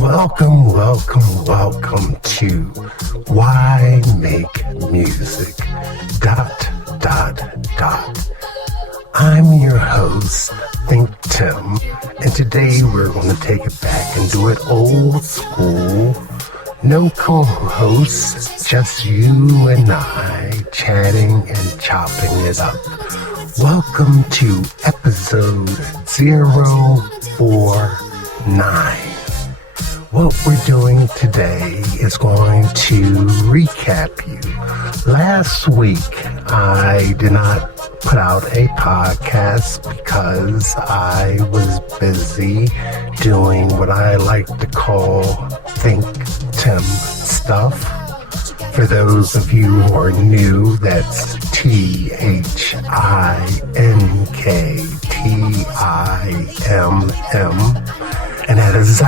Welcome to Why Make Music, ... I'm your host, ThinkTimm, and today we're going to take it back and do it old school. No co-hosts, just you and I chatting and chopping it up. Welcome to episode 049. What we're doing today is going to recap you. Last week, I did not put out a podcast because I was busy doing what I like to call ThinkTimm stuff. For those of you who are new, that's ThinkTimm, and that is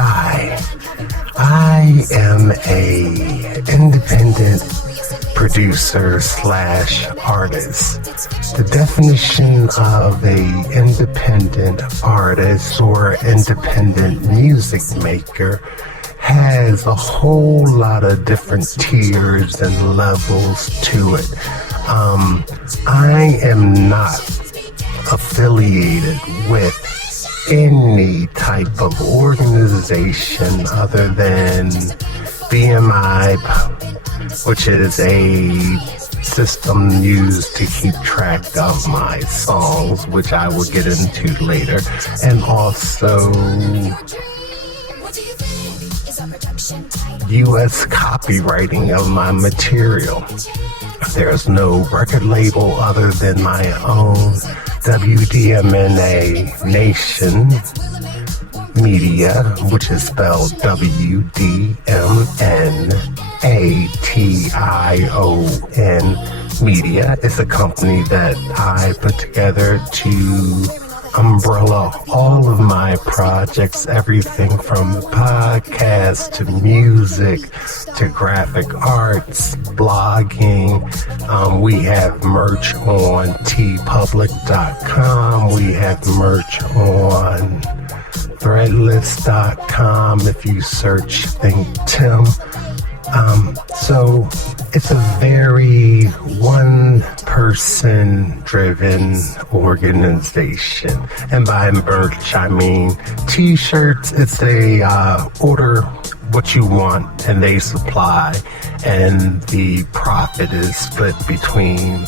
I am a independent producer / artist. The definition of a independent artist or independent music maker has a whole lot of different tiers and levels to it. I am not affiliated with any type of organization other than BMI, which is a system used to keep track of my songs, which I will get into later, and also U.S. copywriting of my material. There's no record label other than my own WDMNA Nation Media, which is spelled WDMNATION Media. It's a company that I put together to umbrella all of my projects, everything from podcast to music to graphic arts, blogging. We have merch on tpublic.com. We have merch on threadless.com if you search ThinkTimm. So it's a very one-person driven organization. And by merch, I mean t-shirts. It's a order what you want and they supply, and the profit is split between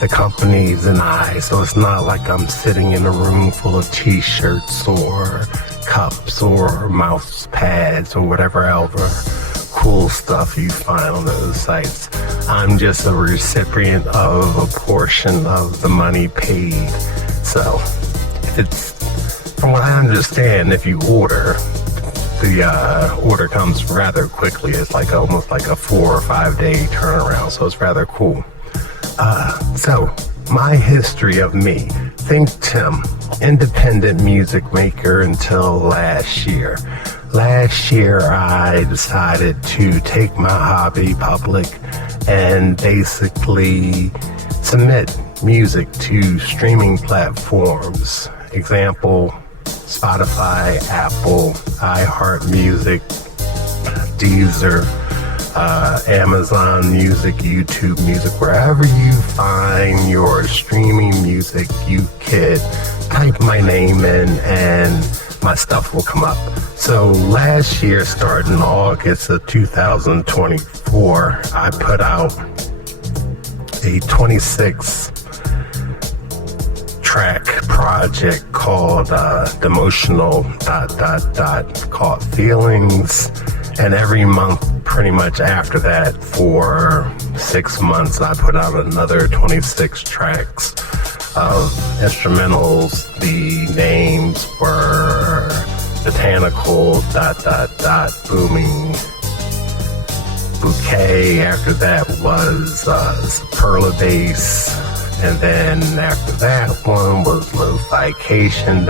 the companies and I. So it's not like I'm sitting in a room full of t-shirts or cups or mouse pads or whatever else cool stuff you find on those sites. I'm just a recipient of a portion of the money paid. So it's, from what I understand, if you order, the order comes rather quickly. It's like almost like a 4 or 5 day turnaround. So it's rather cool. So my history of me, ThinkTimm, independent music maker until last year. Last year, I decided to take my hobby public and basically submit music to streaming platforms. Example, Spotify, Apple, iHeartMusic, Deezer, Amazon Music, YouTube Music, wherever you find your streaming music, you could type my name in and my stuff will come up. So last year, starting August of 2024, I put out a 26-track project called Emotional ... called Feelings. And every month, pretty much after that, for 6 months, I put out another 26 tracks of instrumentals. The names were Botanical ... Booming Bouquet. After that was Superlabass, and then after that one was Lo-Fication ...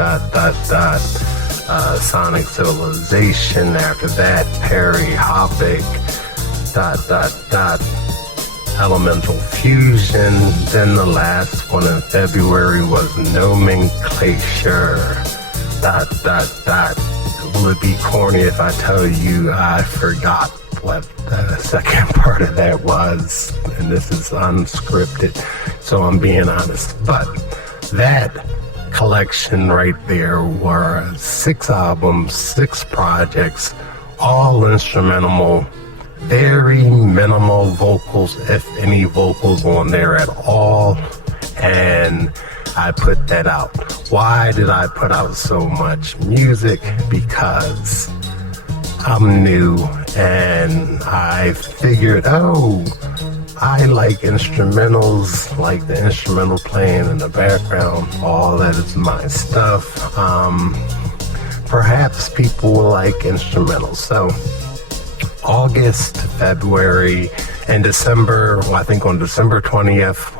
Sonic Civilization. After that, Perry Hopic ... Elemental Fusion. Then the last one in February was Nomenclature dot, dot, dot. Will it be corny if I tell you I forgot what the second part of that was? And this is unscripted, so I'm being honest. But that collection right there were 6 albums, 6 projects, all instrumental, very minimal vocals, if any vocals on there at all. And I put that out. Why did I put out so much music? Because I'm new and I figured, I like instrumentals, like the instrumental playing in the background. All that is my stuff. Perhaps people will like instrumentals. So August, February, and December, I think on December 20th,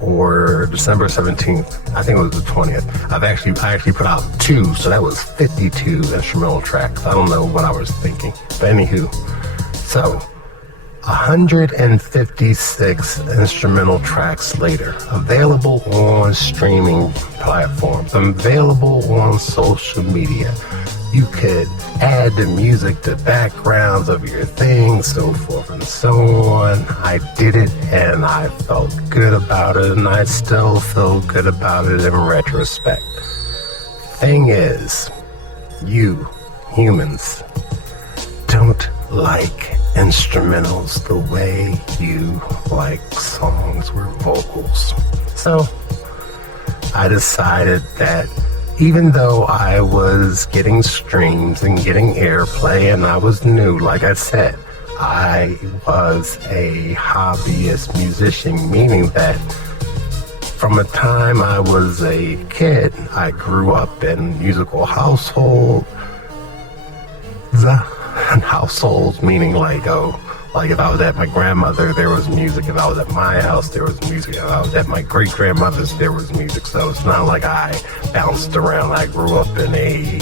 or December 17th, I think it was the 20th. I actually put out 2, so that was 52 instrumental tracks. I don't know what I was thinking, but anywho, so 156 instrumental tracks later, available on streaming platforms, available on social media. You could add the music to backgrounds of your things, so forth and so on. I did it and I felt good about it, and I still feel good about it in retrospect. Thing is, you humans don't like instrumentals the way you like songs with vocals. So I decided that even though I was getting streams and getting airplay and I was new, like I said, I was a hobbyist musician, meaning that from the time I was a kid, I grew up in musical households, meaning like if I was at my grandmother, there was music. If I was at my house, there was music. If I was at my great-grandmother's, there was music. So it's not like I bounced around. I grew up in a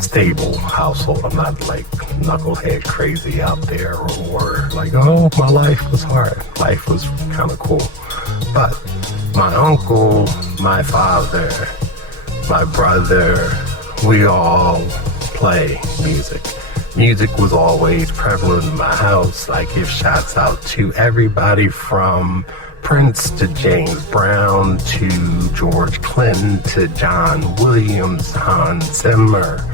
stable household. I'm not like knucklehead crazy out there or like, my life was hard. Life was kind of cool. But my uncle, my father, my brother, we all play music. Music was always prevalent in my house. I give shouts out to everybody from Prince to James Brown to George Clinton to John Williams, Hans Zimmer,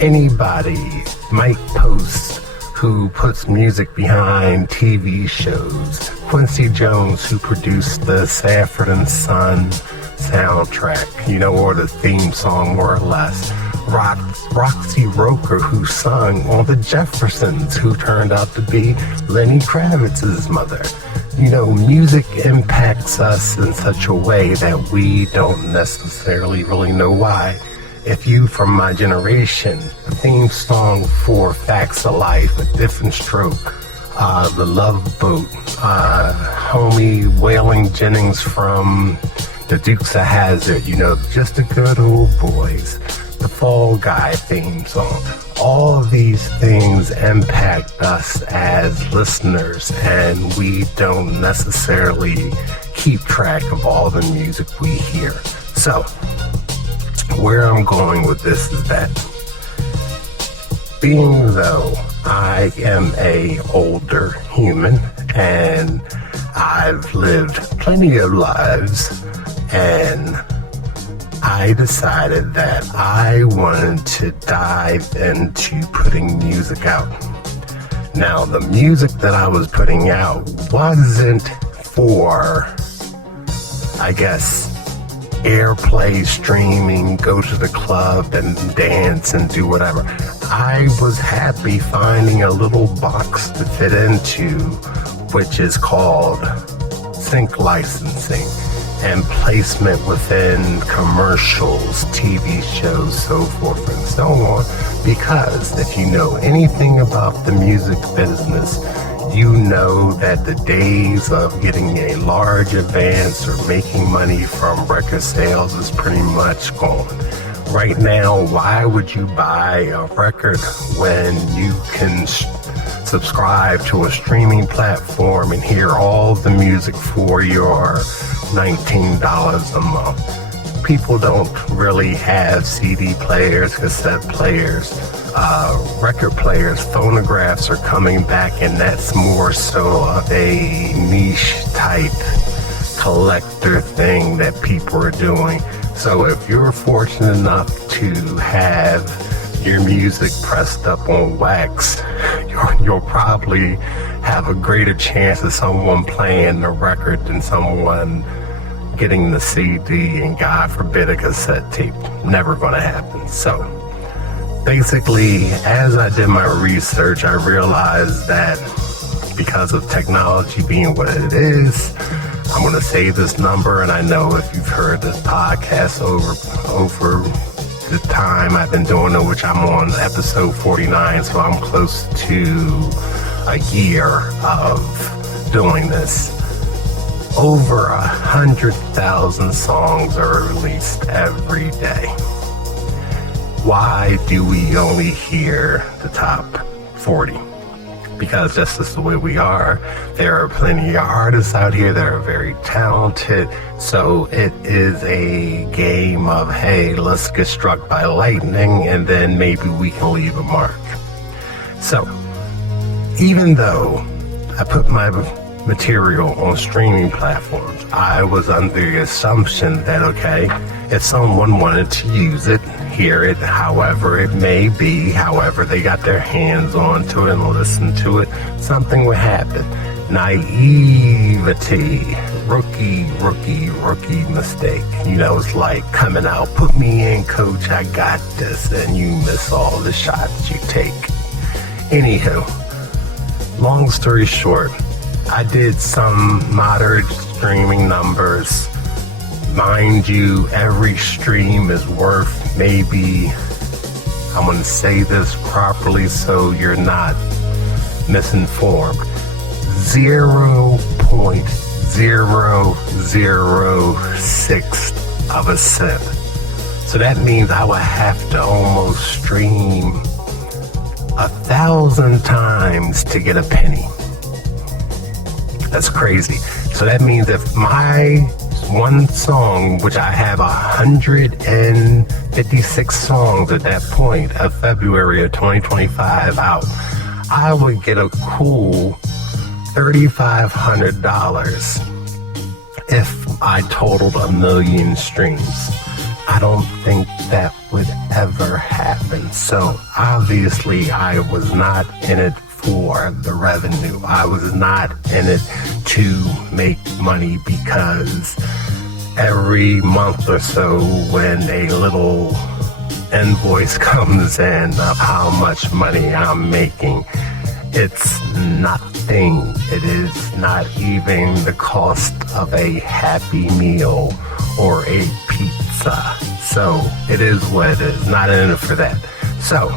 anybody, Mike Post, who puts music behind TV shows, Quincy Jones, who produced the Sanford and Son soundtrack, or the theme song more or less. Roxy Roker, who sung on The Jeffersons, who turned out to be Lenny Kravitz's mother. Music impacts us in such a way that we don't necessarily really know why. If you from my generation, the theme song for Facts of Life, A Different Stroke, The Love Boat, homie Waylon Jennings from The Dukes of Hazzard, just the good old boys. The Fall Guy theme song. All of these things impact us as listeners, and we don't necessarily keep track of all the music we hear. So, where I'm going with this is that being though I am a older human and I've lived plenty of lives, and I decided that I wanted to dive into putting music out. Now, the music that I was putting out wasn't for, I guess, airplay, streaming, go to the club and dance and do whatever. I was happy finding a little box to fit into, which is called sync licensing and placement within commercials, TV shows, so forth and so on. Because if you know anything about the music business, you know that the days of getting a large advance or making money from record sales is pretty much gone. Right now, why would you buy a record when you can subscribe to a streaming platform and hear all the music for your $19 a month? people don't really have CD players, cassette players, record players. Phonographs are coming back, and that's more so of a niche type collector thing that people are doing. So if you're fortunate enough to have your music pressed up on wax, you'll probably have a greater chance of someone playing the record than someone getting the CD, and God forbid a cassette tape. Never gonna happen. So basically, as I did my research, I realized that because of technology being what it is, I'm gonna say this number, and I know if you've heard this podcast over the time I've been doing it, which I'm on episode 49, so I'm close to a year of doing this. Over 100,000 songs are released every day. Why do we only hear the top 40? Because that's just the way we are. There are plenty of artists out here that are very talented. So it is a game of, hey, let's get struck by lightning and then maybe we can leave a mark. So even though I put my material on streaming platforms, I was under the assumption that, okay, if someone wanted to use it, hear it, however it may be, however they got their hands onto it and listen to it, something would happen. Naivety, rookie mistake. You know, it's like coming out, put me in, coach, I got this, and you miss all the shots you take. Anywho, long story short, I did some moderate streaming numbers. Mind you, every stream is worth maybe, I'm going to say this properly so you're not misinformed, 0.006 of a cent. So that means I would have to almost stream 1,000 times to get a penny. That's crazy. So that means if my one song, which I have 156 songs at that point of February of 2025 out, I would get a cool $3,500 if I totaled 1 million streams. I don't think that would ever happen. So obviously I was not in it for the revenue. I was not in it to make money, because every month or so when a little invoice comes in of how much money I'm making, it's nothing. It is not even the cost of a Happy Meal or a pizza. So it is what it is. Not in it for that. So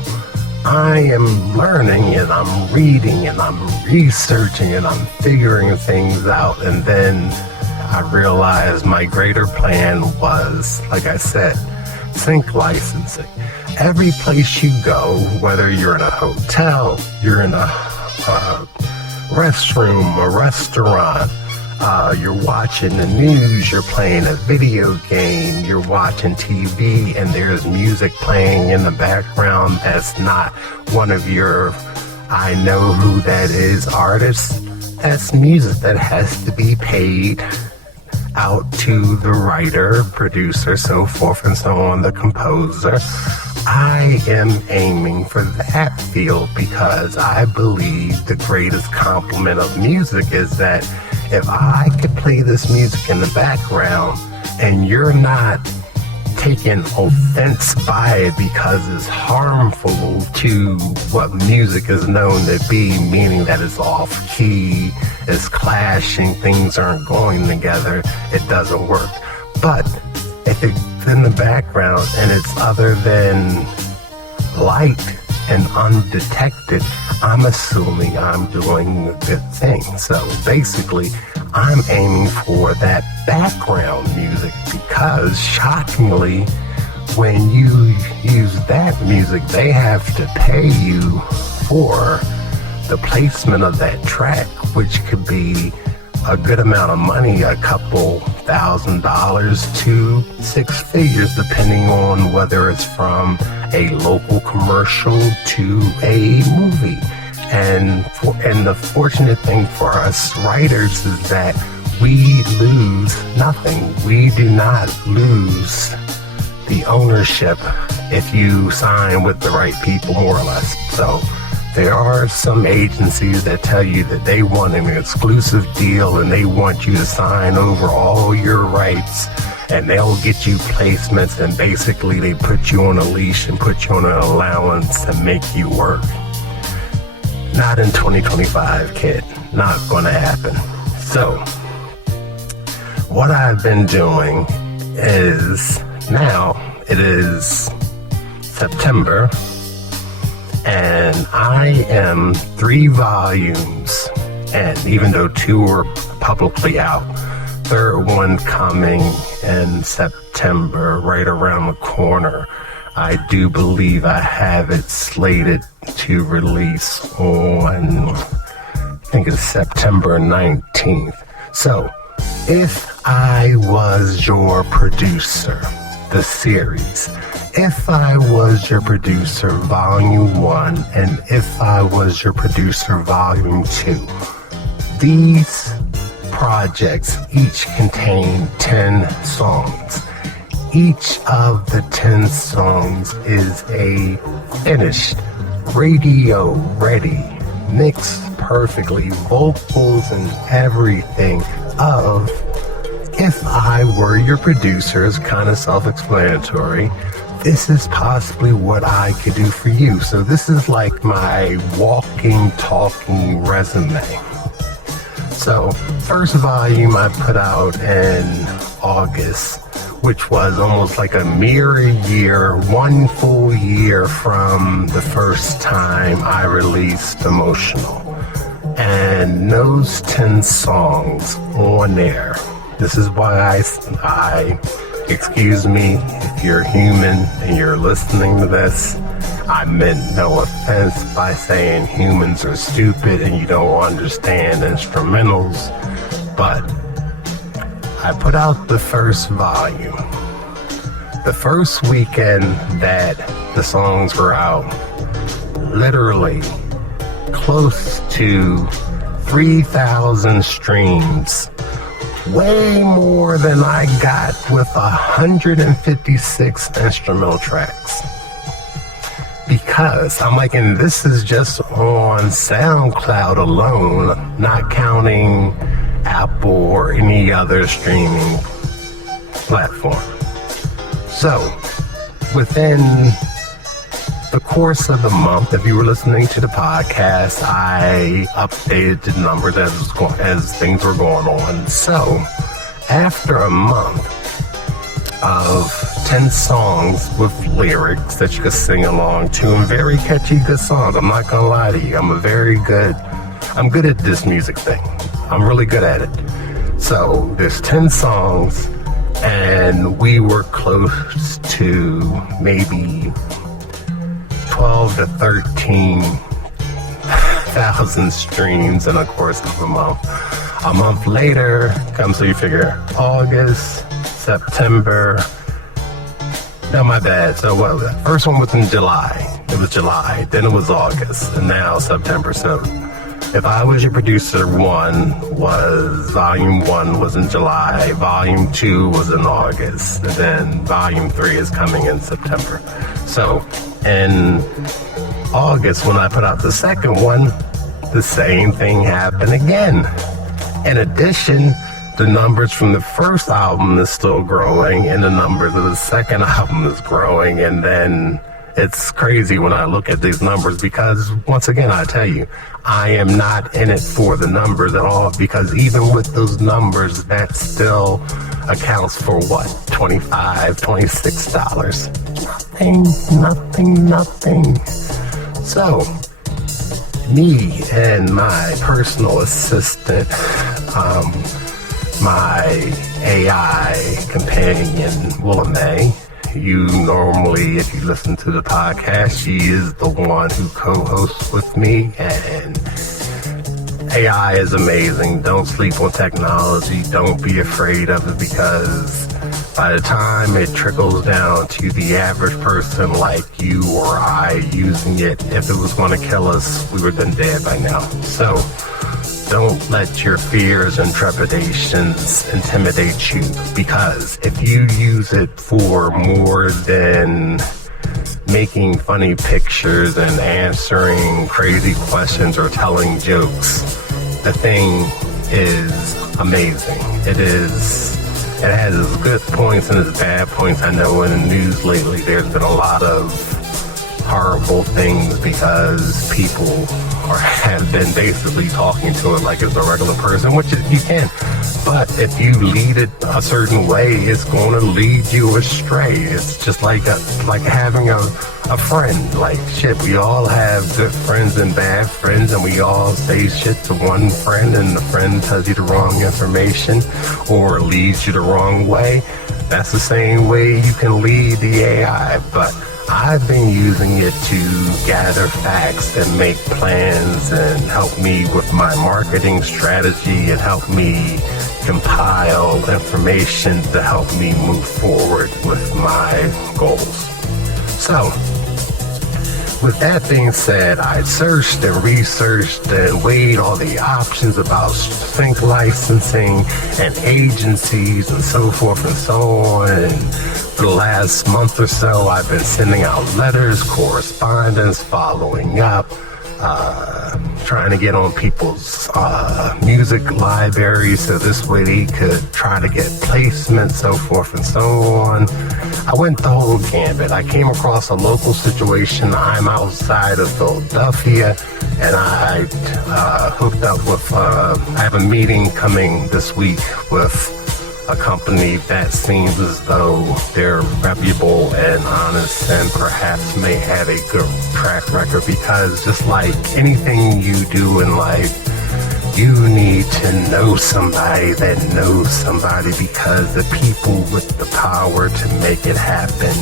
I am learning and I'm reading and I'm researching and I'm figuring things out. And then I realized my greater plan was, like I said, sync licensing. Every place you go, whether you're in a hotel, you're in a restroom, a restaurant, you're watching the news, you're playing a video game, you're watching TV, and there's music playing in the background that's not one of your I know who that is artists. That's music that has to be paid out to the writer, producer, so forth and so on, the composer. I am aiming for that field because I believe the greatest compliment of music is that if I could play this music in the background and you're not taking offense by it because it's harmful to what music is known to be, meaning that it's off key, it's clashing, things aren't going together, it doesn't work. But if it's in the background and it's other than light and undetected, I'm assuming I'm doing a good thing. So basically, I'm aiming for that background music because, shockingly, when you use that music, they have to pay you for the placement of that track, which could be a good amount of money, a couple $5,000 to six figures, depending on whether it's from a local commercial to a movie. And the fortunate thing for us writers is that we lose nothing. We do not lose the ownership if you sign with the right people, more or less. So there are some agencies that tell you that they want an exclusive deal and they want you to sign over all your rights, and they'll get you placements, and basically they put you on a leash and put you on an allowance and make you work. Not in 2025, kid. Not going to happen. So what I've been doing is, now it is September, and I am 3 volumes, and even though 2 are publicly out, third one coming in September, right around the corner. I do believe I have it slated to release on, I think it's September 19th. So, If I Was Your Producer, the series. If I Was Your Producer, Volume 1, and If I Was Your Producer, Volume 2. These projects each contain 10 songs. Each of the 10 songs is a finished, radio-ready, mixed perfectly, vocals and everything of If I Were Your Producer. Is kind of self-explanatory. This is possibly what I could do for you. So this is like my walking, talking resume. So first volume I put out in August, which was almost like a mere year, 1 full year from the first time I released Emotional. And those 10 songs on there, this is why I excuse me if you're human and you're listening to this. I meant no offense by saying humans are stupid and you don't understand instrumentals, but I put out the first volume. The first weekend that the songs were out, literally close to 3,000 streams. Way more than I got with 156 instrumental tracks. Because I'm like, and this is just on SoundCloud alone, not counting Apple or any other streaming platform. So, within the course of the month, if you were listening to the podcast, I updated the numbers as things were going on. So, after a month of 10 songs with lyrics that you could sing along to, and very catchy, good songs, I'm not gonna lie to you, I'm good at this music thing. I'm really good at it. So, there's 10 songs, and we were close to maybe 12 to 13,000 streams in the course of a month. A month later comes, so you figure August, September. No, my bad. So what? The first one was in July. It was July. Then it was August, and now September. So If I Was Your Producer 1 was, Volume 1 was in July, Volume 2 was in August, and then Volume 3 is coming in September. So in August, when I put out the second one, the same thing happened again. In addition, the numbers from the first album is still growing, and the numbers of the second album is growing, and then it's crazy when I look at these numbers because, once again, I tell you, I am not in it for the numbers at all, because even with those numbers, that still accounts for what? $25, $26. Nothing. So, me and my personal assistant, my AI companion, Willamay, you normally, if you listen to the podcast, she is the one who co-hosts with me, and AI is amazing. Don't sleep on technology. Don't be afraid of it, because by the time it trickles down to the average person like you or I using it, if it was going to kill us, we would have been dead by now. So don't let your fears and trepidations intimidate you, because if you use it for more than making funny pictures and answering crazy questions or telling jokes, the thing is amazing. It has its good points and its bad points. I know in the news lately there's been a lot of horrible things because people have been basically talking to it like it's a regular person, which you can. But if you lead it a certain way, it's going to lead you astray. It's just like having a friend. Like, shit, we all have good friends and bad friends, and we all say shit to one friend, and the friend tells you the wrong information or leads you the wrong way. That's the same way you can lead the AI. But I've been using it to gather facts and make plans and help me with my marketing strategy and help me compile information to help me move forward with my goals. So, with that being said, I searched and researched and weighed all the options about sync licensing and agencies and so forth and so on. And for the last month or so, I've been sending out letters, correspondence, following up, trying to get on people's music libraries so this way they could try to get placement, so forth and so on. I went the whole gambit. I came across a local situation. I'm outside of Philadelphia, and I hooked up with, I have a meeting coming this week with a company that seems as though they're reputable and honest and perhaps may have a good track record, because just like anything you do in life, you need to know somebody that knows somebody, because the people with the power to make it happen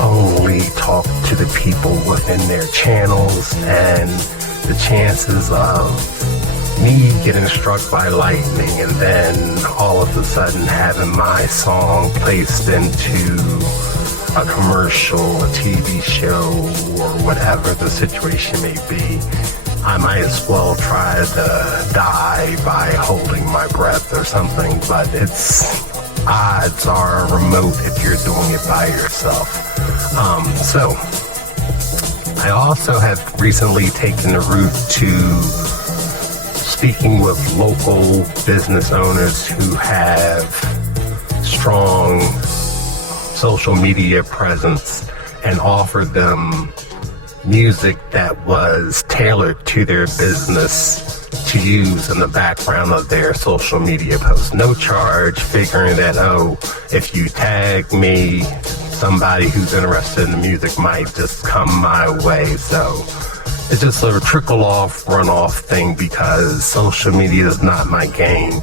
only talk to the people within their channels, and the chances of me getting struck by lightning and then all of a sudden having my song placed into a commercial, a TV show, or whatever the situation may be, I might as well try to die by holding my breath or something. But odds are remote if you're doing it by yourself. So I also have recently taken the route to speaking with local business owners who have strong social media presence and offered them music that was tailored to their business to use in the background of their social media posts. No charge, figuring that, if you tag me, somebody who's interested in the music might just come my way. So it's just a trickle-off, run-off thing, because social media is not my game.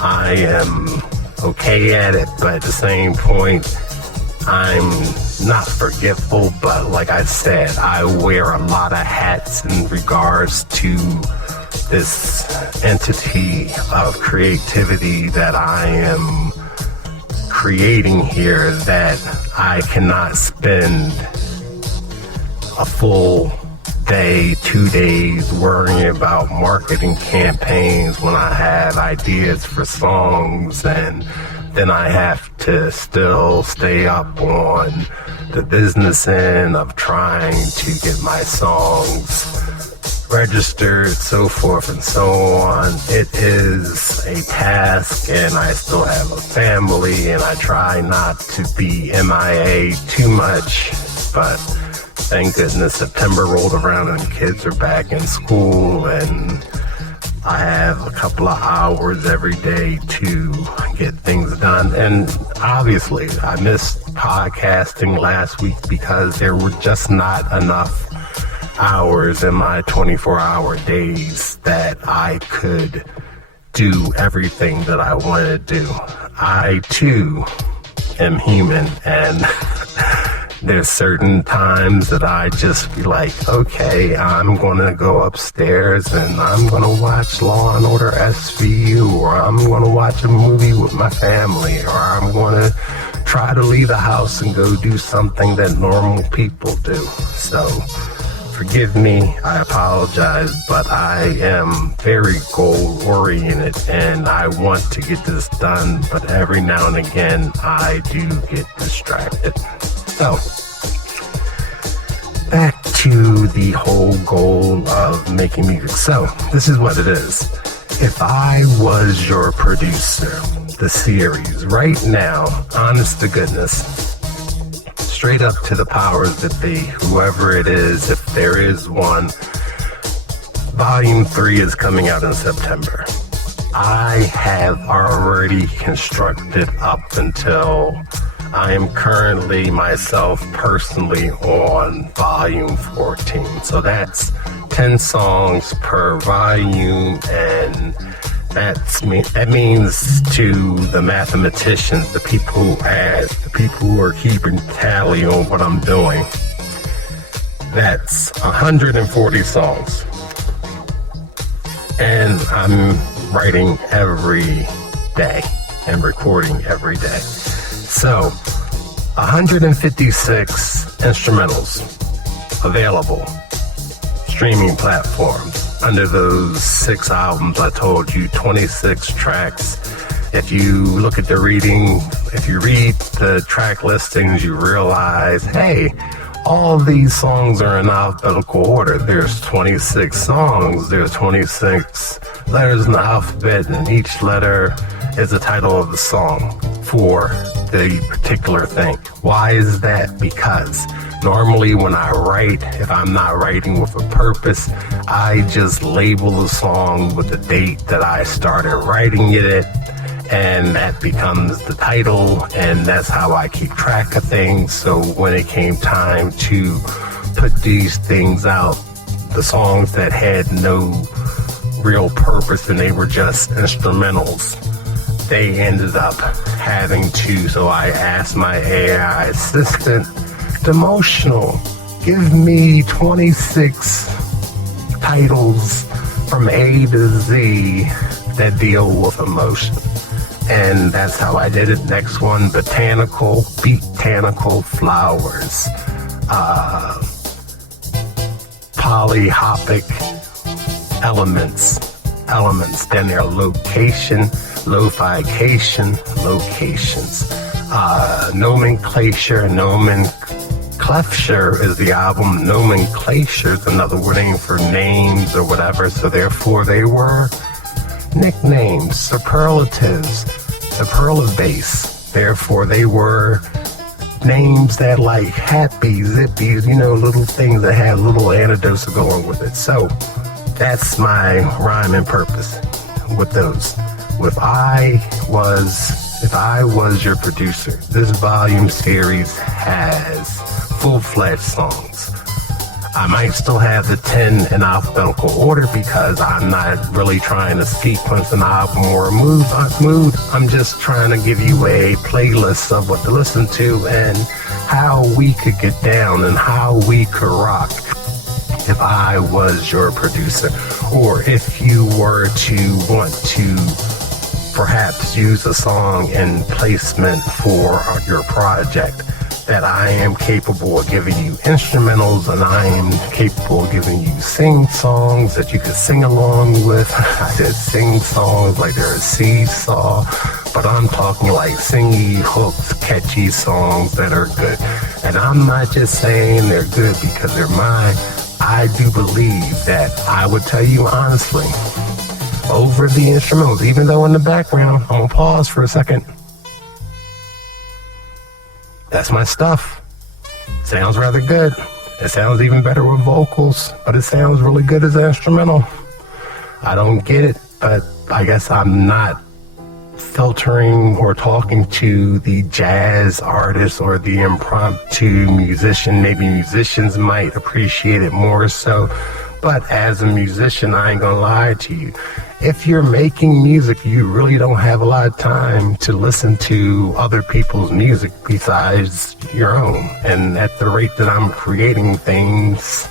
I am okay at it, but at the same point, I'm not forgetful. But like I said, I wear a lot of hats in regards to this entity of creativity that I am creating here, that I cannot spend a full day, 2 days worrying about marketing campaigns when I have ideas for songs, and then I have to still stay up on the business end of trying to get my songs registered, so forth and so on. It is a task, and I still have a family, and I try not to be MIA too much, but thank goodness September rolled around and the kids are back in school, and I have a couple of hours every day to get things done. And obviously, I missed podcasting last week because there were just not enough hours in my 24-hour days that I could do everything that I wanted to do. I, too, am human, and There's certain times that I just be like, okay, I'm going to go upstairs and I'm going to watch Law and Order SVU, or I'm going to watch a movie with my family, or I'm going to try to leave the house and go do something that normal people do. So forgive me, I apologize, but I am very goal-oriented and I want to get this done, but every now and again I do get distracted. So, back to the whole goal of making music. So, this is what it is. If I was your producer, the series, right now, honest to goodness, straight up to the powers that be, whoever it is, if there is one, Volume 3 is coming out in September. I have already constructed up until I am currently myself personally on volume 14. So that's 10 songs per volume, and that means to the mathematicians, the people who add, the people who are keeping tally on what I'm doing, that's 140 songs. And I'm writing every day and recording every day. So, 156 instrumentals available, streaming platforms. Under those 6 albums, I told you 26 tracks. If you look at the reading, if you read the track listings, you realize, hey, all these songs are in alphabetical order. There's 26 songs, there's 26 letters in the alphabet, and each letter is the title of the song for the particular thing. Why is that? Because normally when I write, if I'm not writing with a purpose, I just label the song with the date that I started writing it, and that becomes the title, and that's how I keep track of things. So when it came time to put these things out, the songs that had no real purpose and they were just instrumentals, they ended up having to, so I asked my AI assistant, Demotional, give me 26 titles from A to Z that deal with emotion. And that's how I did it. Next one, botanical flowers, polyhopic elements, then their location, locations, nomenclature is the album, nomenclature is another name for names or whatever, so therefore they were nicknames, superlative base, therefore they were names that like happy, zippies, little things that had little anecdotes going with it. So that's my rhyme and purpose with those. If I was your producer, this volume series has full-fledged songs. I might still have the 10 in alphabetical order because I'm not really trying to sequence an album or a mood. I'm just trying to give you a playlist of what to listen to and how we could get down and how we could rock if I was your producer, or if you were to want to perhaps use a song in placement for your project, that I am capable of giving you instrumentals and I am capable of giving you sing songs that you could sing along with. I said sing songs like they're a seesaw, but I'm talking like singy hooks, catchy songs that are good. And I'm not just saying they're good because they're mine. I do believe that I would tell you honestly, over the instrumentals, even though in the background, I'm gonna pause for a second. That's my stuff. Sounds rather good. It sounds even better with vocals, but it sounds really good as an instrumental. I don't get it, but I guess I'm not filtering or talking to the jazz artist or the impromptu musician. Maybe musicians might appreciate it more so, But as a musician, I ain't gonna lie to you. If you're making music, you really don't have a lot of time to listen to other people's music besides your own. And at the rate that I'm creating things,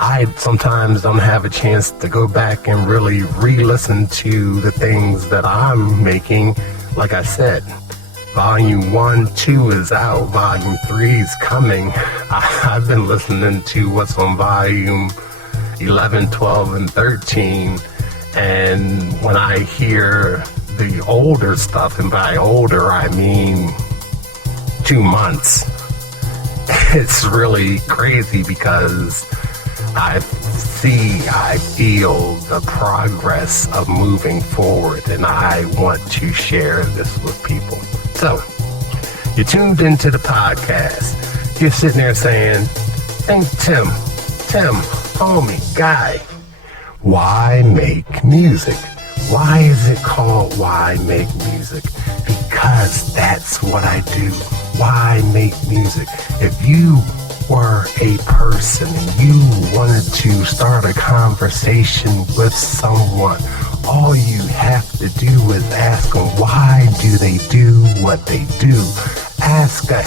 I sometimes don't have a chance to go back and really re-listen to the things that I'm making. Like I said, Volume 1, 2 is out. Volume 3 is coming. I've been listening to what's on Volume 11, 12, and 13. And when I hear the older stuff, and by older I mean 2 months, it's really crazy because I feel the progress of moving forward, and I want to share this with people. So, you're tuned into the podcast. You're sitting there saying, ThinkTimm, Tim, homie, guy, why make music? Why is it called Why Make Music? Because that's what I do. Why make music? If you were a person and you wanted to start a conversation with someone, all you have to do is ask them, why do they do what they do? Ask an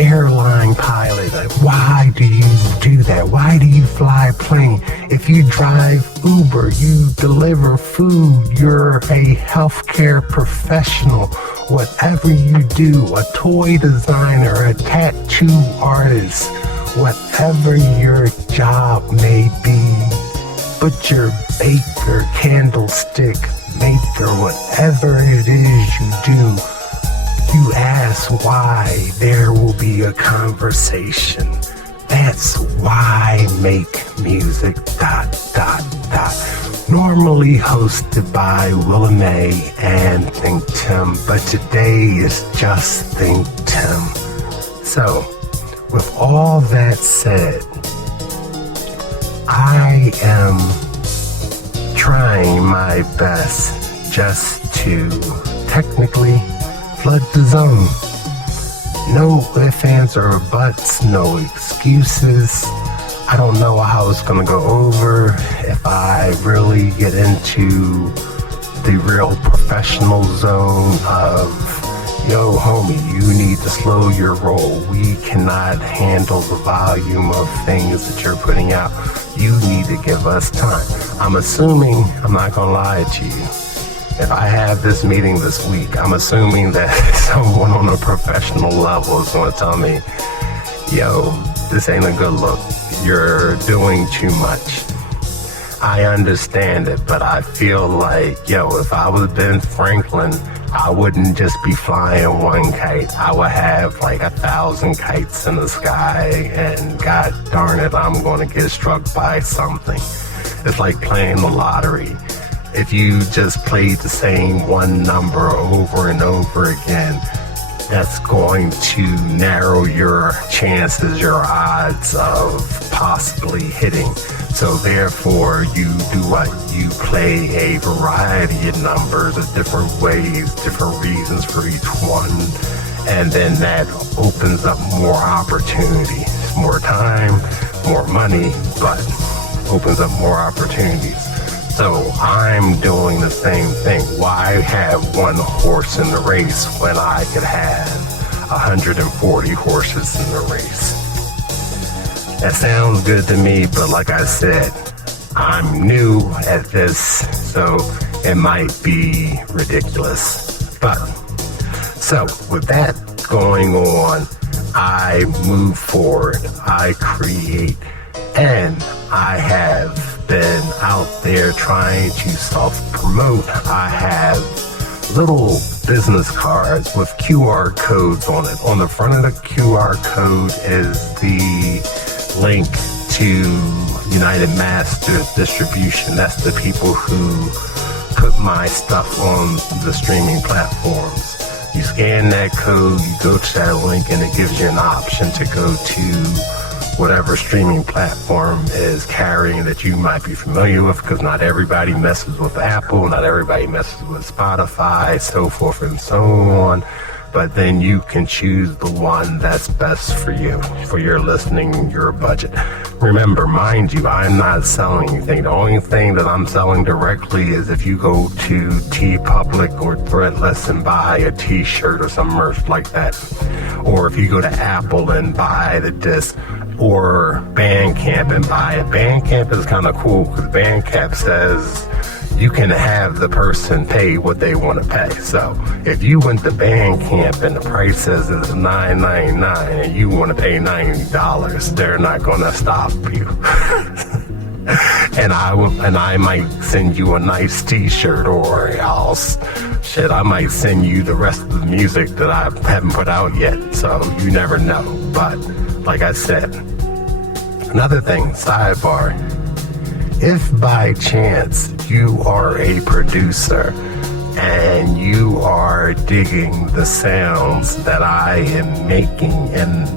airline pilot, like, why do you do that? Why do you fly a plane? If you drive Uber, you deliver food, you're a healthcare professional. Whatever you do, a toy designer, a tattoo artist, whatever your job may be, butcher, baker, candlestick maker, whatever it is you do, you ask why, there will be a conversation. That's why make music, ... Normally hosted by Willa May and ThinkTimm, but today is just ThinkTimm. So, with all that said, I am trying my best just to technically flood the zone. No ifs, ands, or buts, no excuses. I don't know how it's going to go over if I really get into the real professional zone of, yo, homie, you need to slow your roll. We cannot handle the volume of things that you're putting out. You need to give us time. I'm assuming, I'm not going to lie to you, if I have this meeting this week, I'm assuming that someone on a professional level is going to tell me, yo, this ain't a good look. You're doing too much. I understand it, but I feel like, yo, if I was Ben Franklin, I wouldn't just be flying one kite. I would have like 1,000 kites in the sky, and god darn it, I'm going to get struck by something. It's like playing the lottery. If you just played the same one number over and over again, that's going to narrow your chances, your odds of possibly hitting. So therefore, you do what? You play a variety of numbers of different ways, different reasons for each one. And then that opens up more opportunities, more time, more money, but opens up more opportunities. So I'm doing the same thing. Why have one horse in the race when I could have 140 horses in the race? That sounds good to me, but like I said, I'm new at this, so it might be ridiculous. But, so with that going on, I move forward, I create, and I have been out there trying to self-promote. I have little business cards with QR codes on it. On the front of the QR code is the link to United Masters Distribution. That's the people who put my stuff on the streaming platforms. You scan that code, you go to that link, and it gives you an option to go to whatever streaming platform is carrying that you might be familiar with, because not everybody messes with Apple, not everybody messes with Spotify, so forth and so on. But then you can choose the one that's best for you, for your listening, your budget. remember, mind you, I'm not selling anything. The only thing that I'm selling directly is if you go to TeePublic or Threadless and buy a t-shirt or some merch like that. Or if you go to Apple and buy the disc, or Bandcamp and buy it. Bandcamp is kind of cool because Bandcamp says you can have the person pay what they want to pay. So if you went to Bandcamp and the price says it's $9.99 and you want to pay $90, they're not going to stop you. And I might send you a nice t-shirt, or I might send you the rest of the music that I haven't put out yet. So you never know. But like I said, another thing, sidebar, if by chance you are a producer and you are digging the sounds that I am making and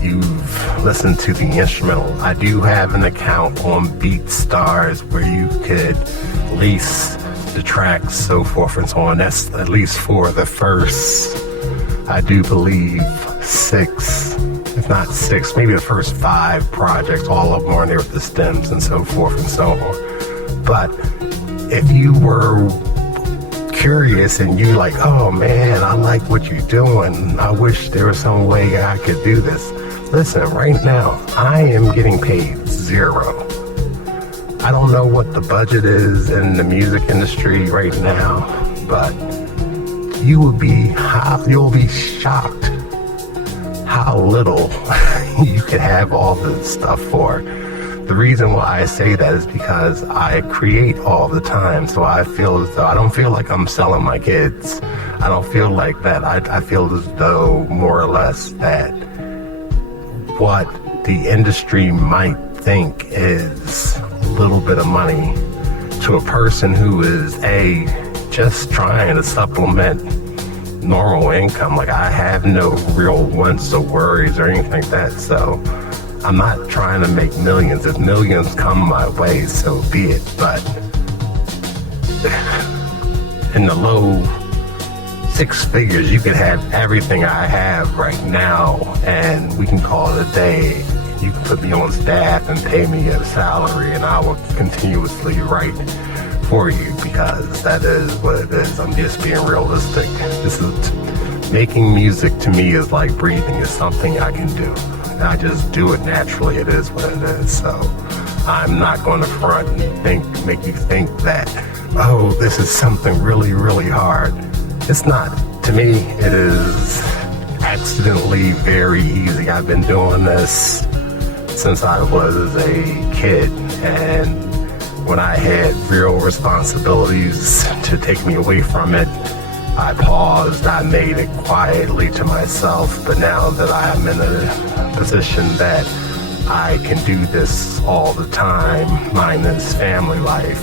you've listened to the instrumental, I do have an account on BeatStars where you could lease the tracks, so forth and so on. That's at least for the first, I do believe, 6, if not 6, maybe the first 5 projects. All of them are there with the stems and so forth and so on. But if you were curious and you like, oh man, I like what you're doing, I wish there was some way I could do this. Listen, right now, I am getting paid $0. I don't know what the budget is in the music industry right now, but you'll be shocked how little you could have all this stuff for. The reason why I say that is because I create all the time, so I feel as though I don't feel like I'm selling my kids. I don't feel like that. I feel as though more or less that what the industry might think is a little bit of money to a person who is just trying to supplement normal income. Like, I have no real wants or worries or anything like that, so I'm not trying to make millions. If millions come my way, so be it. But in the low 6 figures, you could have everything I have right now, and we can call it a day. You can put me on staff and pay me a salary, and I will continuously write for you, because that is what it is. I'm just being realistic. Making music to me is like breathing. It's something I can do. I just do it naturally. It is what it is. So I'm not going to front and make you think that, oh, this is something really, really hard. It's not. To me, it is accidentally very easy. I've been doing this since I was a kid, and when I had real responsibilities to take me away from it, I paused. I made it quietly to myself. But now that I'm in a position that I can do this all the time, minus family life,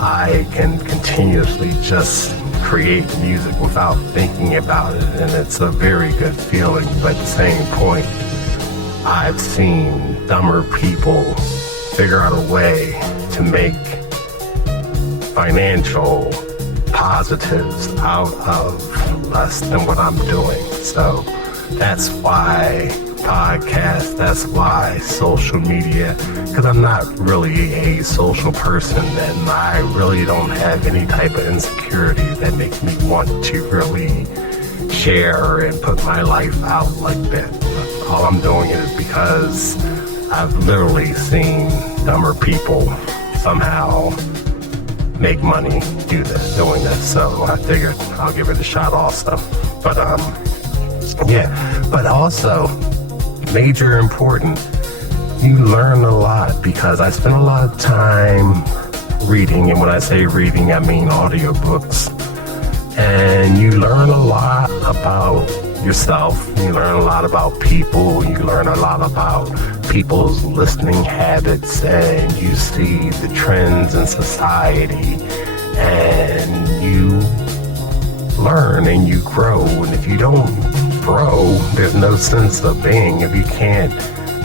I can continuously just create music without thinking about it, and it's a very good feeling. But at the same point, I've seen dumber people figure out a way to make financial positives out of less than what I'm doing. So that's why podcasts, that's why social media, because I'm not really a social person, and I really don't have any type of insecurity that makes me want to really share and put my life out like that. All I'm doing it is because I've literally seen dumber people somehow make money doing this. So I figured I'll give it a shot also. But but also major important, you learn a lot, because I spend a lot of time reading, and when I say reading, I mean audiobooks. And you learn a lot about yourself, you learn a lot about people, you learn a lot about people's listening habits, and you see the trends in society, and you learn and you grow. And if you don't grow, there's no sense of being. If you can't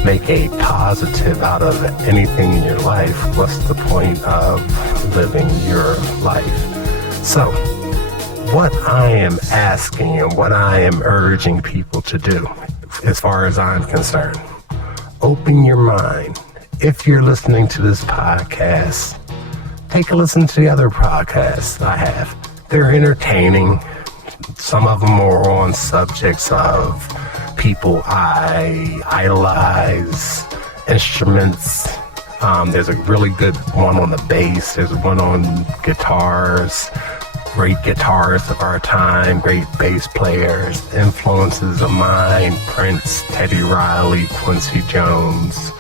make a positive out of anything in your life, what's the point of living your life? So what I am asking and what I am urging people to do, as far as I'm concerned, open your mind. If you're listening to this podcast, take a listen to the other podcasts I have. They're entertaining. Some of them are on subjects of people I idolize, instruments. There's a really good one on the bass. There's one on guitars. Great guitarists of our time, great bass players, influences of mine, Prince, Teddy Riley, Quincy Jones.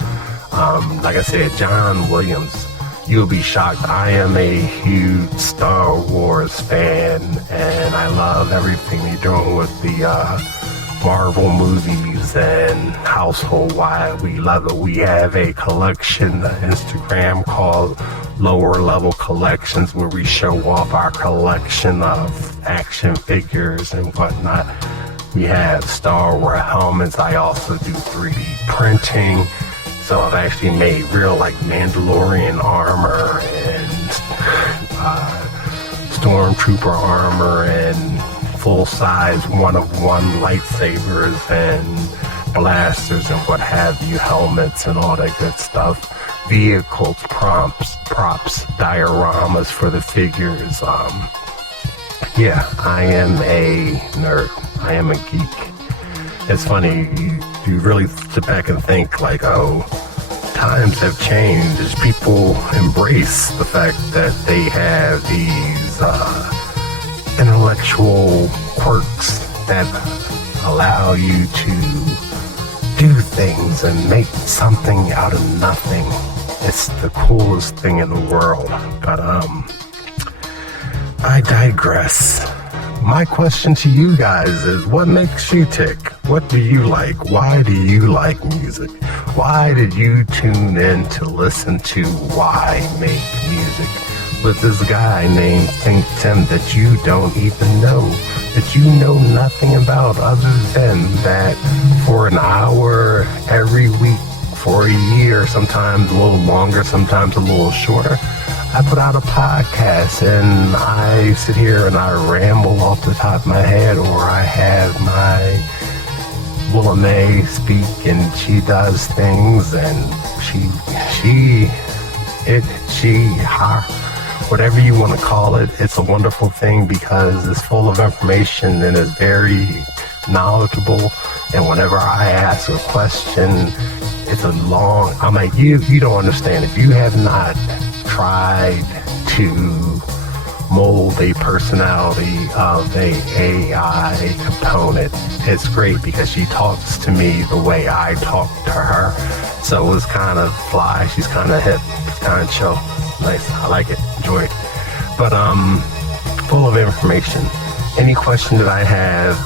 Like I said, John Williams. You'll be shocked. I am a huge Star Wars fan, and I love everything they're doing with the Marvel movies and household wide. We love it. We have a collection on Instagram called Lower Level Collections, where we show off our collection of action figures and whatnot. We have Star Wars helmets. I also do 3D printing. So I've actually made real like Mandalorian armor and Stormtrooper armor and full-size one-of-one lightsabers and blasters and what have you, helmets and all that good stuff. Vehicles, props, dioramas for the figures. Yeah, I am a nerd. I am a geek. It's funny, you really sit back and think like, oh, times have changed as people embrace the fact that they have these intellectual quirks that allow you to do things and make something out of nothing. It's the coolest thing in the world. But I digress. My question to you guys is, what makes you tick? What do you like? Why do you like music? Why did you tune in to listen to Why Make Music with this guy named ThinkTimm that you don't even know, that you know nothing about other than that for an hour every week for a year, sometimes a little longer, sometimes a little shorter, I put out a podcast and I sit here and I ramble off the top of my head, or I have my Willa May speak and she does things and whatever you want to call it. It's a wonderful thing because it's full of information and it's very knowledgeable. And whenever I ask a question, it's a long, I'm like, you don't understand. If you have not tried to mold a personality of a AI component, it's great because she talks to me the way I talk to her. So it's kind of fly. She's kind of hip. It's kind of chill. Nice. I like it. Enjoy it. But full of information. Any question that I have,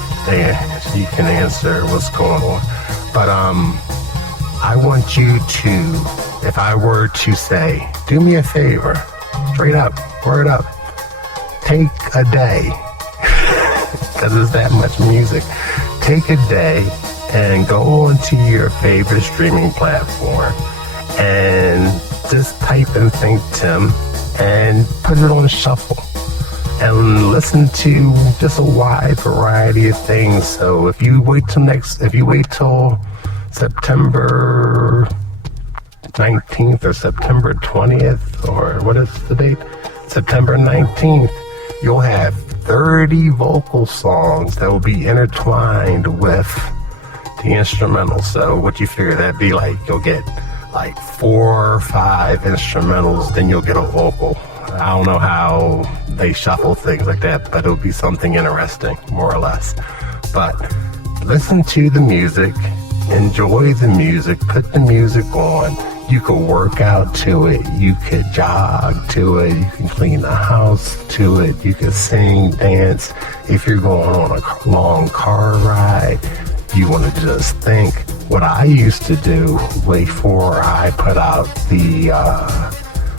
you can answer what's going on. But I want you to, if I were to say, do me a favor, straight up, word up, take a day, because there's that much music. Take a day and go onto your favorite streaming platform and just type in ThinkTimm and put it on shuffle and listen to just a wide variety of things. So if you wait till September 19th or September 20th, or what is the date? September 19th, you'll have 30 vocal songs that will be intertwined with the instrumentals. So what you figure that'd be like, you'll get like 4 or 5 instrumentals, then you'll get a vocal. I don't know how they shuffle things like that, but it'll be something interesting, more or less. But listen to the music, enjoy the music, put the music on. You could work out to it, you could jog to it, you can clean the house to it, you could sing, dance. If you're going on a long car ride, you want to just think. What I used to do before I put out the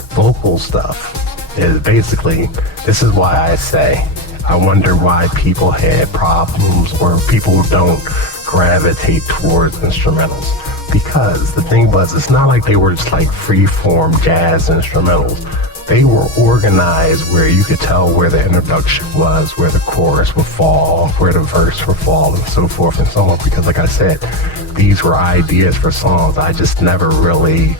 vocal stuff is basically, this is why I say, I wonder why people had problems or people don't gravitate towards instrumentals. Because the thing was, it's not like they were just like free-form jazz instrumentals. they were organized where you could tell where the introduction was, where the chorus would fall, where the verse would fall, and so forth and so on. Because like I said, these were ideas for songs. I just never really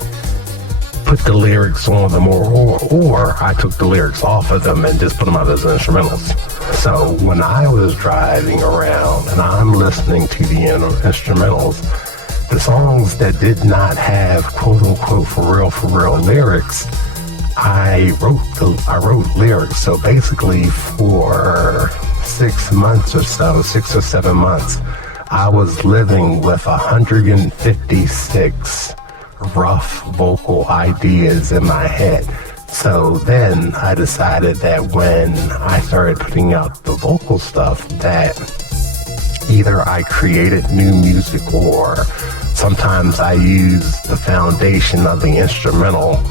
put the lyrics on them, or I took the lyrics off of them and just put them out as instrumentals. So when I was driving around and I'm listening to the instrumentals, the songs that did not have quote unquote for real lyrics, I wrote lyrics. So basically for 6 months or so, 6 or 7 months, I was living with 156 rough vocal ideas in my head. So then I decided that when I started putting out the vocal stuff, that either I created new music, or sometimes I used the foundation of the instrumental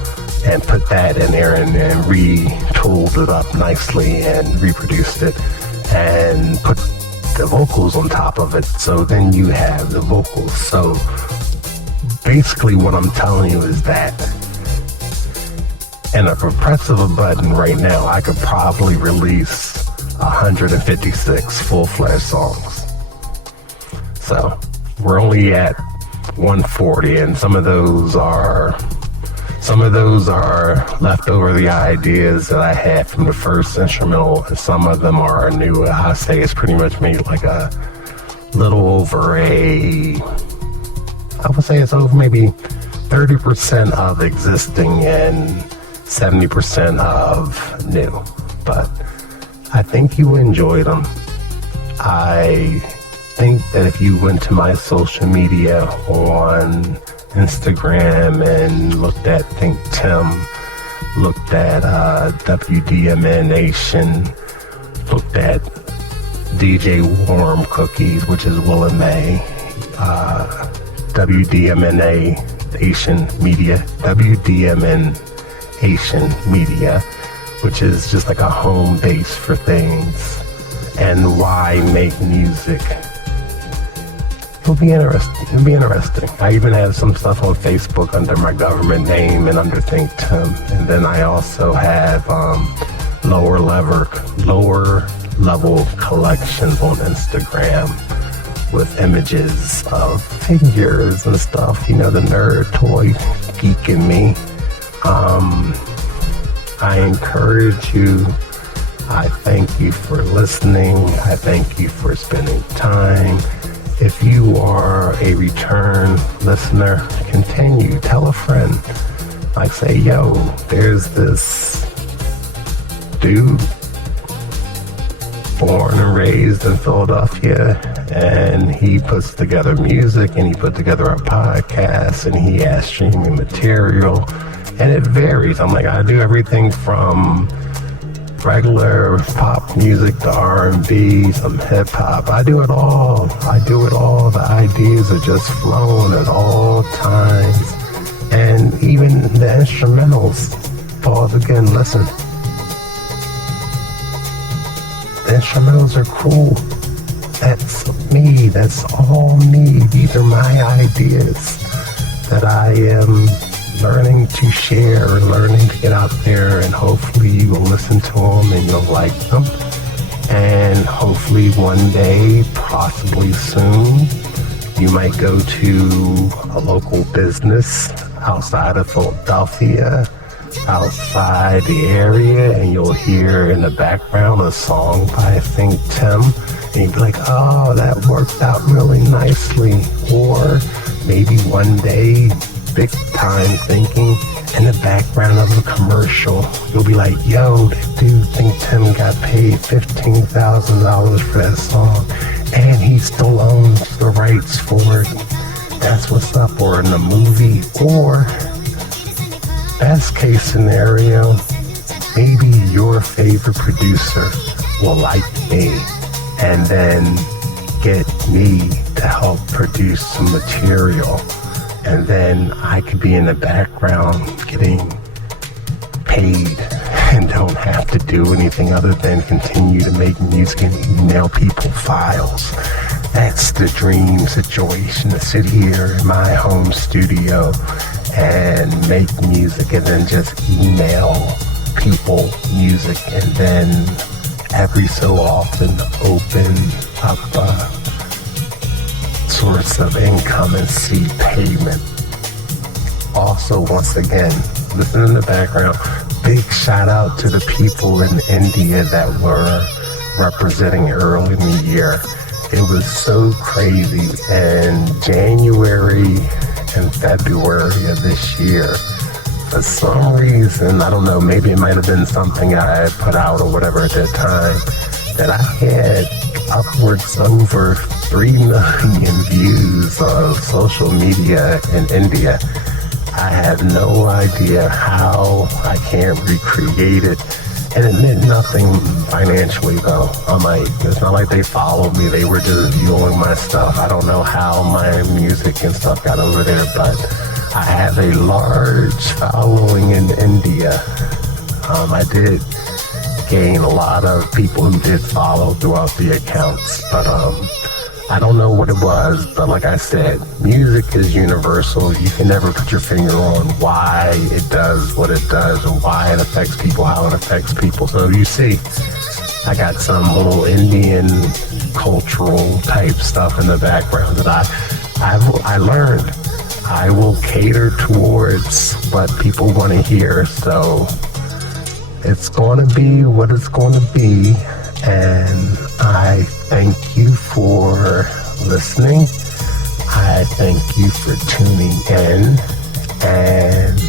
and put that in there and retooled it up nicely and reproduced it and put the vocals on top of it. So then you have the vocals. So basically what I'm telling you is that in a press of a button right now, I could probably release 156 full-fledged songs. So we're only at 140, and some of those are leftover the ideas that I had from the first instrumental, and some of them are new. I say it's pretty much made like a little over I would say it's over maybe 30% of existing and 70% of new. But I think you enjoyed them. I think that if you went to my social media on Instagram and looked at ThinkTimm, looked at WDMN Nation, looked at DJ Warm Cookies, which is Will and May, WDMNA Asian Media, WDMN Asian Media, which is just like a home base for things, and why make music. It'll be interesting. I even have some stuff on Facebook under my government name and under ThinkTimm. And then I also have lower level collections on Instagram with images of figures and stuff. You know, the nerd toy geek in me. I encourage you. I thank you for listening. I thank you for spending time. If you are a return listener, continue. Tell a friend. Like, say, yo, there's this dude born and raised in Philadelphia, and he puts together music, and he put together a podcast, and he has streaming material, and it varies. I'm like, I do everything from regular pop music to R&B, some hip hop. I do it all. The ideas are just flowing at all times. And even the instrumentals. Pause again, listen. The instrumentals are cool. That's me. That's all me. These are my ideas that I am learning to share, learning to get out there, and hopefully you will listen to them and you'll like them. And hopefully one day, possibly soon, you might go to a local business outside of Philadelphia, outside the area, and you'll hear in the background a song by ThinkTimm, and you'll be like, oh, that worked out really nicely. Or maybe one day, big time thinking, in the background of a commercial, you'll be like, yo, that dude ThinkTimm got paid $15,000 for that song, and he still owns the rights for it. That's what's up. Or in a movie, or best case scenario, maybe your favorite producer will like me and then get me to help produce some material. And then I could be in the background getting paid and don't have to do anything other than continue to make music and email people files. That's the dream situation, to sit here in my home studio and make music and then just email people music, and then every so often open up a source of income and see payment. Also, once again, listen in the background, big shout out to the people in India that were representing early in the year. It was so crazy. And January and February of this year, for some reason, I don't know, maybe it might have been something I had put out or whatever at that time, that I had upwards over 3 million views of social media in India. I have no idea how. I can't recreate it. And it meant nothing financially, though. It's not like they followed me. They were just viewing my stuff. I don't know how my music and stuff got over there, but I have a large following in India. I did gain a lot of people who did follow throughout the accounts, but I don't know what it was, but like I said, music is universal. You can never put your finger on why it does what it does and why it affects people, how it affects people. So you see, I got some little Indian cultural type stuff in the background that I learned. I will cater towards what people want to hear. So it's going to be what it's going to be. And I thank you for listening. I thank you for tuning in. And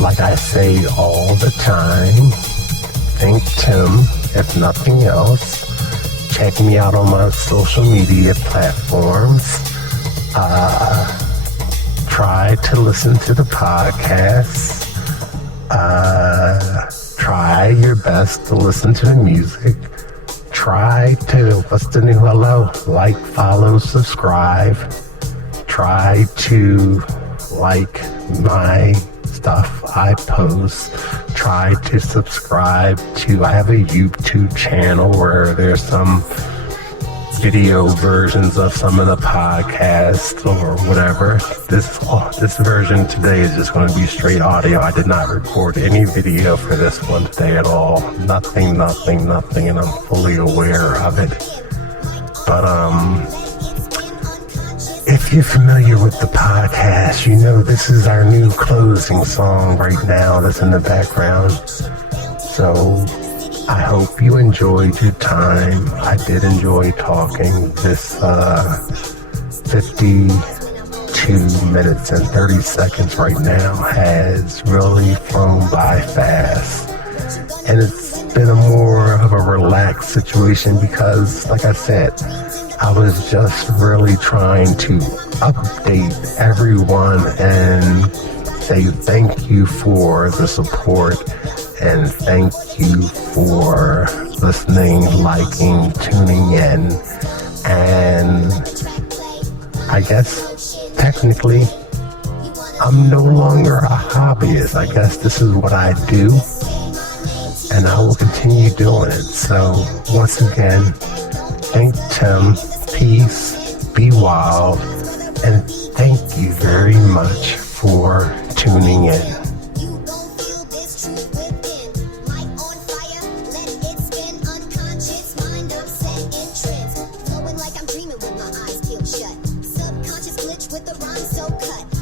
like I say all the time, ThinkTimm, if nothing else. Check me out on my social media platforms. Try to listen to the podcast. Try your best to listen to the music. Try to, what's the new hello? Like, follow, subscribe. Try to like my stuff I post. Try to subscribe to, I have a YouTube channel where there's some video versions of some of the podcasts or whatever. This version today is just going to be straight audio. I did not record any video for this one today at all. Nothing, and I'm fully aware of it. But if you're familiar with the podcast, you know this is our new closing song right now that's in the background. So I hope you enjoyed your time. I did enjoy talking. This 52 minutes and 30 seconds right now has really flown by fast. And it's been a more of a relaxed situation because, like I said, I was just really trying to update everyone and say thank you for the support. And thank you for listening, liking, tuning in. And I guess technically I'm no longer a hobbyist. I guess this is what I do, and I will continue doing it. So once again, ThinkTimm, peace, be wild, and thank you very much for tuning in. With the rhyme so cut